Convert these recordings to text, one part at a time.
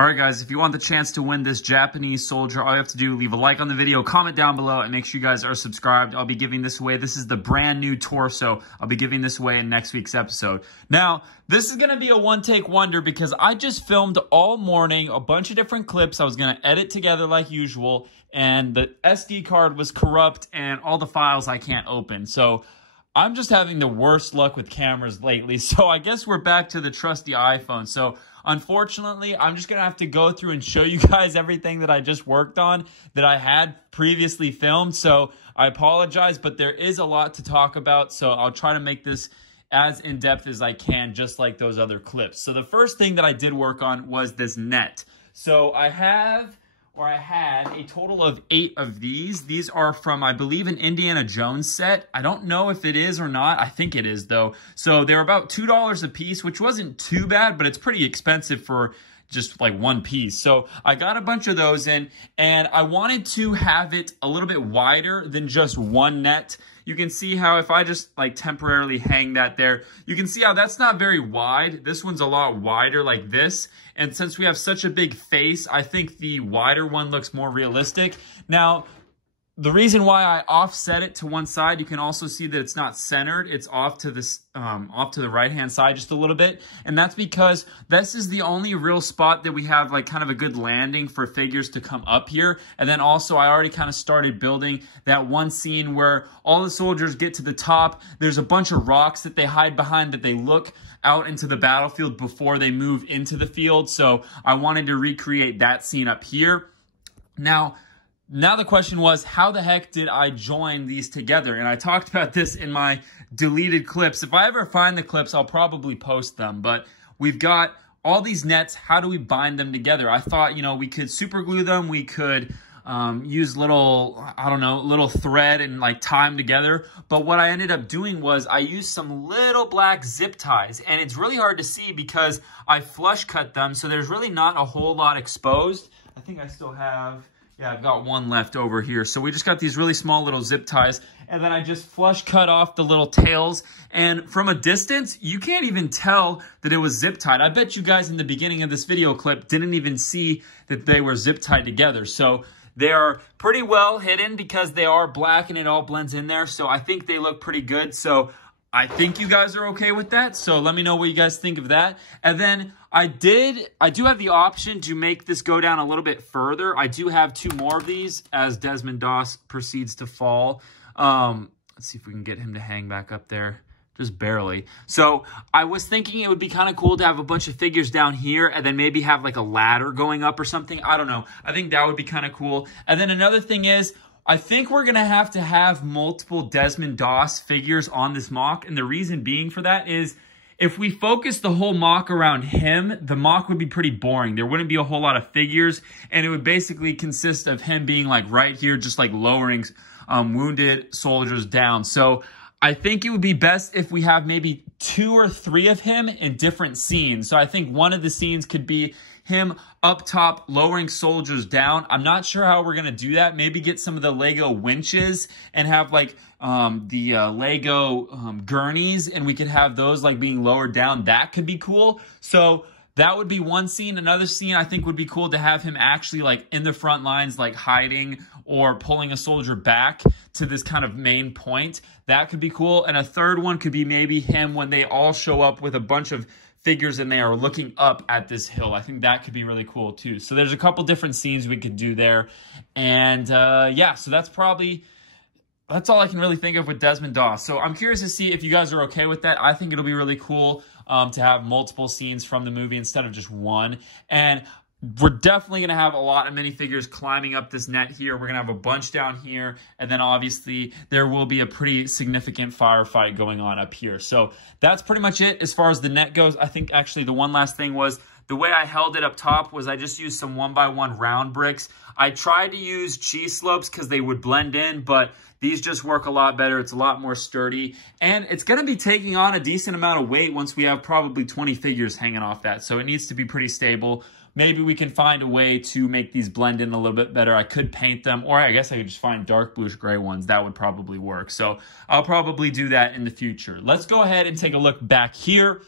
All right, guys, if you want the chance to win this Japanese soldier, all you have to do, leave a like on the video, comment down below, and make sure you guys are subscribed. I'll be giving this away. This is the brand new torso. I'll be giving this away in next week's episode. Now, this is going to be a one-take wonder because I just filmed all morning a bunch of different clips. I was going to edit together like usual, and the SD card was corrupt and all the files I can't open. So I'm just having the worst luck with cameras lately. So I guess we're back to the trusty iPhone. So unfortunately, I'm just going to have to go through and show you guys everything that I just worked on that I had previously filmed. So I apologize, but there is a lot to talk about. So I'll try to make this as in-depth as I can, just like those other clips. So the first thing that I did work on was this net. So I had a total of 8 of these. These are from, I believe, an Indiana Jones set. I don't know if it is or not. I think it is, though. So they're about $2 a piece, which wasn't too bad, but it's pretty expensive for just like one piece. So I got a bunch of those in, and I wanted to have it a little bit wider than just one net. You can see how if I just like temporarily hang that there, you can see how that's not very wide. This one's a lot wider like this. And since we have such a big face, I think the wider one looks more realistic. Now, the reason why I offset it to one side, you can also see that it's not centered. It's off to this, off to the right-hand side just a little bit. And that's because this is the only real spot that we have like kind of a good landing for figures to come up here. And then also I already kind of started building that one scene where all the soldiers get to the top. There's a bunch of rocks that they hide behind that they look out into the battlefield before they move into the field. So I wanted to recreate that scene up here. Now the question was, how the heck did I join these together? And I talked about this in my deleted clips. If I ever find the clips, I'll probably post them. But we've got all these nets. How do we bind them together? I thought, you know, we could super glue them. We could use little, I don't know, little thread and like tie them together. But what I ended up doing was I used some little black zip ties. And it's really hard to see because I flush cut them. So there's really not a whole lot exposed. I think I still have... yeah, I've got one left over here. So we just got these really small little zip ties. And then I just flush cut off the little tails. And from a distance, you can't even tell that it was zip tied. I bet you guys in the beginning of this video clip didn't even see that they were zip tied together. So they are pretty well hidden because they are black and it all blends in there. So I think they look pretty good. So I think you guys are okay with that. So let me know what you guys think of that. And then I do have the option to make this go down a little bit further. I do have 2 more of these as Desmond Doss proceeds to fall. Let's see if we can get him to hang back up there. Just barely. So I was thinking it would be kind of cool to have a bunch of figures down here and then maybe have like a ladder going up or something. I don't know. I think that would be kind of cool. And then another thing is, I think we're going to have multiple Desmond Doss figures on this mock. And the reason being for that is if we focus the whole mock around him, the mock would be pretty boring. There wouldn't be a whole lot of figures. And it would basically consist of him being like right here, just like lowering wounded soldiers down. So I think it would be best if we have maybe 2 or 3 of him in different scenes. So I think one of the scenes could be him up top lowering soldiers down. I'm not sure how we're going to do that. Maybe get some of the Lego winches and have like the Lego gurneys, and we could have those like being lowered down. That could be cool. So that would be one scene. Another scene I think would be cool to have him actually like in the front lines, like hiding or pulling a soldier back to this kind of main point. That could be cool. And a third one could be maybe him when they all show up with a bunch of figures and they are looking up at this hill. I think that could be really cool too. So there's a couple different scenes we could do there. And yeah, so that's all I can really think of with Desmond Doss. So I'm curious to see if you guys are okay with that. I think it'll be really cool to have multiple scenes from the movie instead of just one. And we're definitely going to have a lot of minifigures climbing up this net here. We're going to have a bunch down here. And then obviously there will be a pretty significant firefight going on up here. So that's pretty much it as far as the net goes. I think actually the one last thing was the way I held it up top was I just used some 1x1 round bricks. I tried to use cheese slopes because they would blend in, but these just work a lot better. It's a lot more sturdy. And it's going to be taking on a decent amount of weight once we have probably 20 figures hanging off that. So it needs to be pretty stable. Maybe we can find a way to make these blend in a little bit better. I could paint them, or I guess I could just find dark bluish gray ones. That would probably work. So I'll probably do that in the future. Let's go ahead and take a look back here.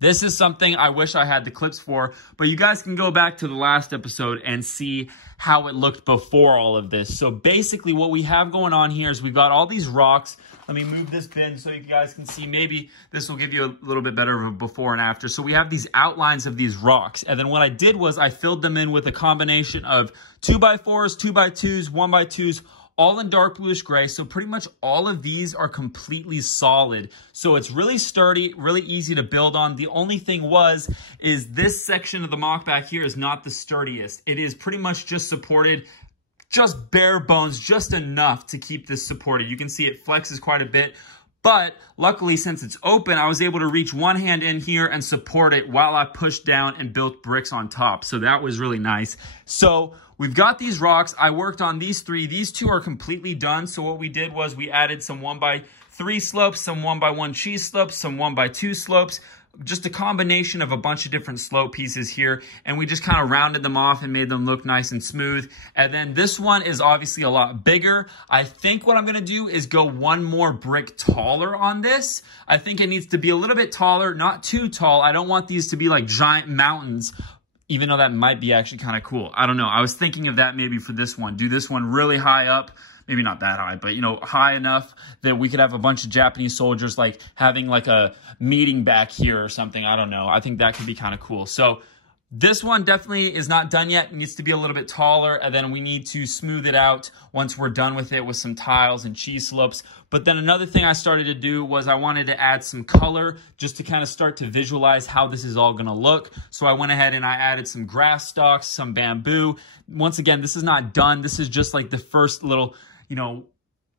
This is something I wish I had the clips for, but you guys can go back to the last episode and see how it looked before all of this. So basically what we have going on here is we've got all these rocks. Let me move this bin so you guys can see. Maybe this will give you a little bit better of a before and after. So we have these outlines of these rocks. And then what I did was I filled them in with a combination of 2x4s, 2x2s, 1x2s, all in dark bluish gray. So pretty much all of these are completely solid. So it's really sturdy, really easy to build on. The only thing is this section of the mock back here is not the sturdiest. It is pretty much just supported, just bare bones, just enough to keep this supported. You can see it flexes quite a bit. But luckily, since it's open, I was able to reach one hand in here and support it while I pushed down and built bricks on top. So that was really nice. So we've got these rocks. I worked on these three. These two are completely done. So what we did was we added some 1x3 slopes, some 1x1 cheese slopes, some 1x2 slopes, just a combination of a bunch of different slope pieces here. And we just kind of rounded them off and made them look nice and smooth. And then this one is obviously a lot bigger. I think what I'm going to do is go one more brick taller on this. I think it needs to be a little bit taller, not too tall. I don't want these to be like giant mountains, even though that might be actually kind of cool. I don't know. I was thinking of that maybe for this one. Do this one really high up. Maybe not that high, but, you know, high enough that we could have a bunch of Japanese soldiers like having like a meeting back here or something. I don't know. I think that could be kind of cool. So this one definitely is not done yet. It needs to be a little bit taller, and then we need to smooth it out once we're done with it with some tiles and cheese slopes. But then another thing I started to do was I wanted to add some color just to kind of start to visualize how this is all going to look. So I went ahead and I added some grass stalks, some bamboo. Once again, this is not done. This is just like the first little, you know,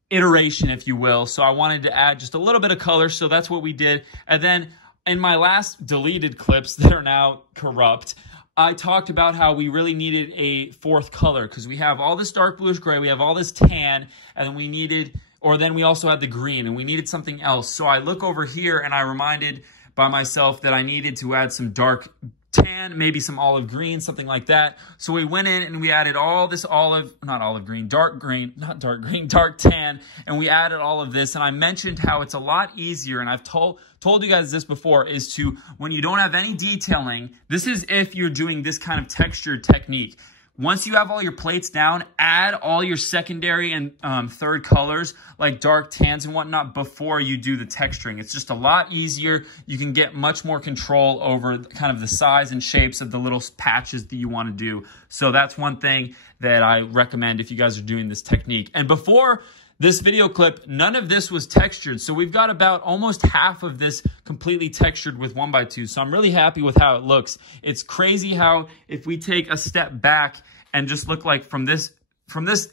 iteration, if you will. So I wanted to add just a little bit of color. So that's what we did. And then in my last deleted clips that are now corrupt, I talked about how we really needed a fourth color because we have all this dark bluish gray, we have all this tan, and then we needed, or then we also had the green, and we needed something else. So I look over here and I reminded by myself that I needed to add some dark tan, maybe some olive green, something like that. So we went in and we added all this dark tan, and we added all of this. And I mentioned how it's a lot easier, and I've told you guys this before, is to, when you don't have any detailing, this is if you're doing this kind of textured technique. Once you have all your plates down, add all your secondary and third colors like dark tans and whatnot before you do the texturing. It's just a lot easier. You can get much more control over kind of the size and shapes of the little patches that you want to do. So that's one thing that I recommend if you guys are doing this technique. And before this video clip, none of this was textured. So we've got about almost half of this completely textured with 1x2. So I'm really happy with how it looks. It's crazy how if we take a step back and just look like from this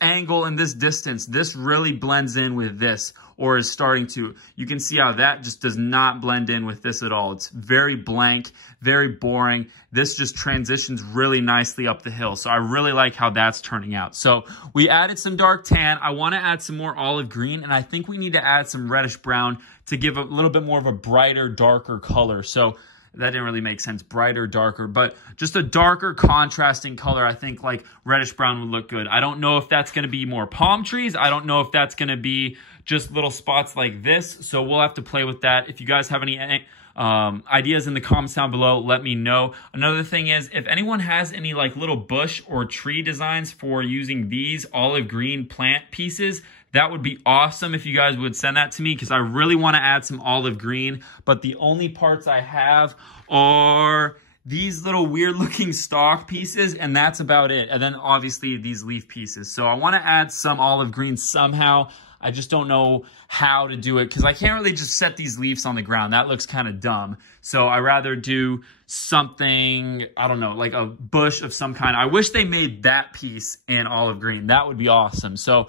angle and this distance, this really blends in with this, or is starting to. You can see how that just does not blend in with this at all. It's very blank, very boring. This just transitions really nicely up the hill. So I really like how that's turning out. So we added some dark tan. I want to add some more olive green, and I think we need to add some reddish brown to give a little bit more of a brighter, darker color. So that didn't really make sense, brighter, darker, but just a darker contrasting color. I think like reddish brown would look good. I don't know if that's going to be more palm trees. I don't know if that's going to be just little spots like this. So we'll have to play with that. If you guys have any ideas in the comments down below, let me know. Another thing is, if anyone has any like little bush or tree designs for using these olive green plant pieces, that would be awesome if you guys would send that to me, because I really want to add some olive green, but the only parts I have are these little weird looking stalk pieces, and that's about it. And then obviously these leaf pieces. So I want to add some olive green somehow. I just don't know how to do it, because I can't really just set these leaves on the ground. That looks kind of dumb. So I rather do something, I don't know, like a bush of some kind. I wish they made that piece in olive green. That would be awesome. So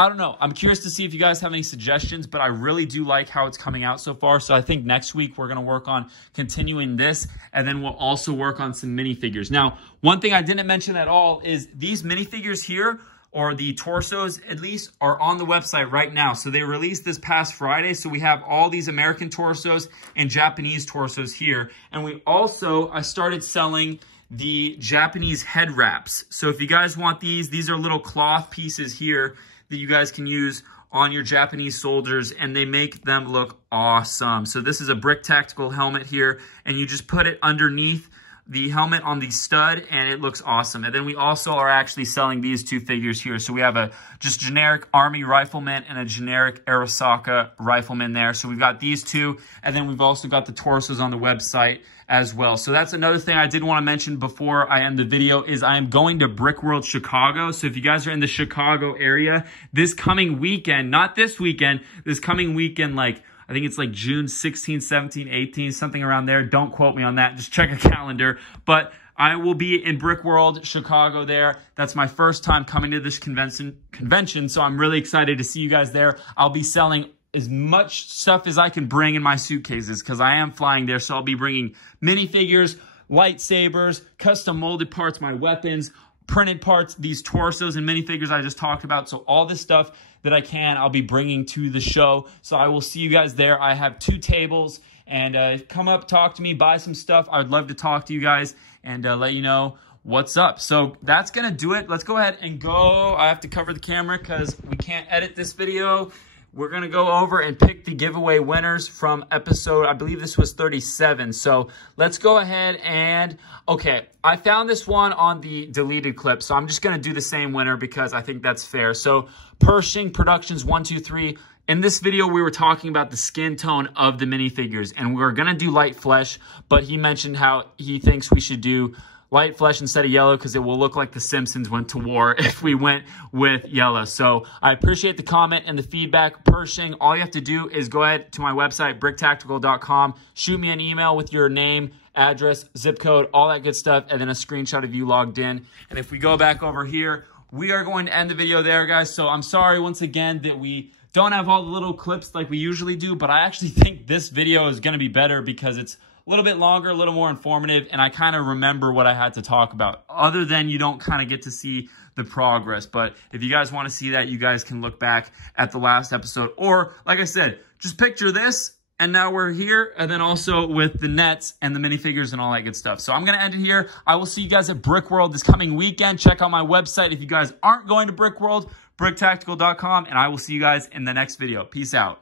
I don't know. I'm curious to see if you guys have any suggestions, but I really do like how it's coming out so far. So I think next week we're going to work on continuing this, and then we'll also work on some minifigures. Now, one thing I didn't mention at all is these minifigures here, or the torsos at least, are on the website right now. So they released this past Friday. So we have all these American torsos and Japanese torsos here. And we also, I started selling the Japanese head wraps. So if you guys want these are little cloth pieces here that you guys can use on your Japanese soldiers, and they make them look awesome. So this is a BrickTactical helmet here, and you just put it underneath the helmet on the stud, and it looks awesome. And then we also are actually selling these two figures here. So we have a just generic Army rifleman and a generic Arasaka rifleman there. So we've got these two, and then we've also got the torsos on the website as well. So that's another thing I did want to mention before I end the video is I am going to Brick World Chicago. So if you guys are in the Chicago area, this coming weekend, not this weekend, this coming weekend, like I think it's like June 16, 17, 18, something around there. Don't quote me on that. Just check a calendar. But I will be in Brick World Chicago there. That's my first time coming to this convention, so I'm really excited to see you guys there. I'll be selling as much stuff as I can bring in my suitcases because I am flying there. So I'll be bringing minifigures, lightsabers, custom molded parts, my weapons, printed parts, these torsos and minifigures I just talked about. So all this stuff that I can, I'll be bringing to the show. So I will see you guys there. I have 2 tables, and come up, talk to me, buy some stuff. I would love to talk to you guys and let you know what's up. So that's going to do it. Let's go ahead and go. I have to cover the camera because we can't edit this video. We're going to go over and pick the giveaway winners from episode, I believe this was 37. So let's go ahead and, okay, I found this one on the deleted clip. So I'm just going to do the same winner because I think that's fair. So Pershing Productions 123. In this video, we were talking about the skin tone of the minifigures, and we were going to do light flesh, but he mentioned how he thinks we should do light flesh instead of yellow because it will look like the Simpsons went to war if we went with yellow. So I appreciate the comment and the feedback. Pershing, all you have to do is go ahead to my website, BrickTactical.com, shoot me an email with your name, address, zip code, all that good stuff, and then a screenshot of you logged in. And if we go back over here, we are going to end the video there, guys. So I'm sorry once again that we don't have all the little clips like we usually do, but I actually think this video is going to be better because it's a little bit longer, a little more informative, and I kind of remember what I had to talk about. Other than you don't kind of get to see the progress. But if you guys want to see that, you guys can look back at the last episode. Or, like I said, just picture this, and now we're here, and then also with the nets and the minifigures and all that good stuff. So I'm going to end it here. I will see you guys at Brick World this coming weekend. Check out my website if you guys aren't going to Brick World, BrickTactical.com, and I will see you guys in the next video. Peace out.